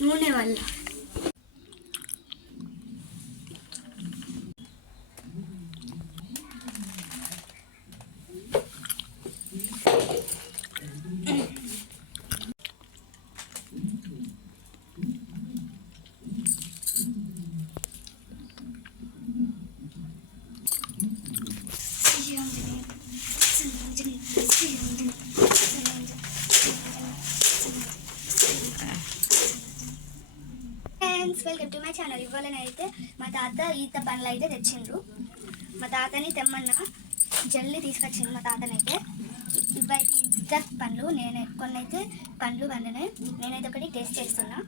నూనె వల్ల welcome to my channel. ఇవ్వాలనైతే మా తాత ఈత పండ్లు అయితే తెచ్చిండ్రు. మా తాతని తెమ్మన్నా జల్లి తీసుకొచ్చిండు. మా తాతనైతే ఇవైతే ఈత పండ్లు కొన్ని అయితే పండ్లు వండినాయి. నేనైతే ఒకటి టేస్ట్ చేస్తున్నా.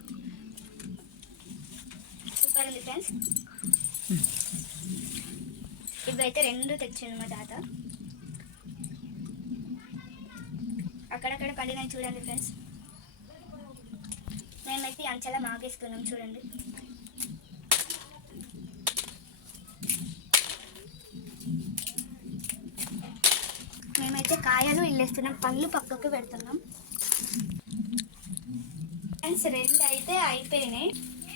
సూపర్ ఉంది ఫ్రెండ్స్. ఇవైతే 2 తెచ్చిండు మా తాత. అక్కడక్కడ పండినాయి చూడండి ఫ్రెండ్స్. మేమైతే అంచలా మాగేస్తున్నాం చూడండి. మేమైతే కాయలు ఇల్లేస్తున్నాం, పండ్లు పక్కకు పెడుతున్నాం. ఫ్రెండ్స్ 2 అయితే అయిపోయినాయి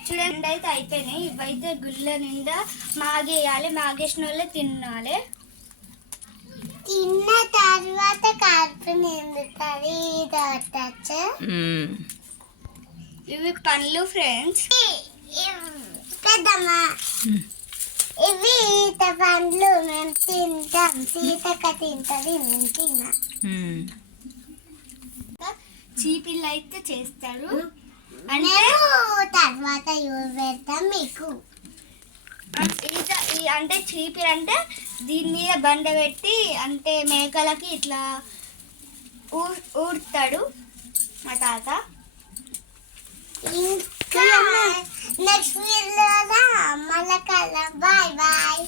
చూడండి. 2 అయితే అయిపోయినాయి. ఇవైతే గుళ్ళ నిండా మాగేయాలి. మాగేసిన వాళ్ళే తినాలి. తిన్న తర్వాత కడుపు నిండుతుంది. ఇవి పండ్లు ఫ్రెండ్స్. పెద్దమ్మా ఇవి ఈత పండ్లు మేము తింటాం. సీతక్క తింటది, మేము తిన్నా. చీపిళ్ళు అయితే చేస్తారు. అంటే తర్వాత పెడతాం మీకు. అంటే చీపిల్ అంటే దీని మీద బండ పెట్టి అంటే మేకలకి ఇట్లా ఊడతాడు మా తాత. ఇంకా నెక్స్ట్ వీడియోలో మళ్ళీ కలుద్దాం. Bye bye.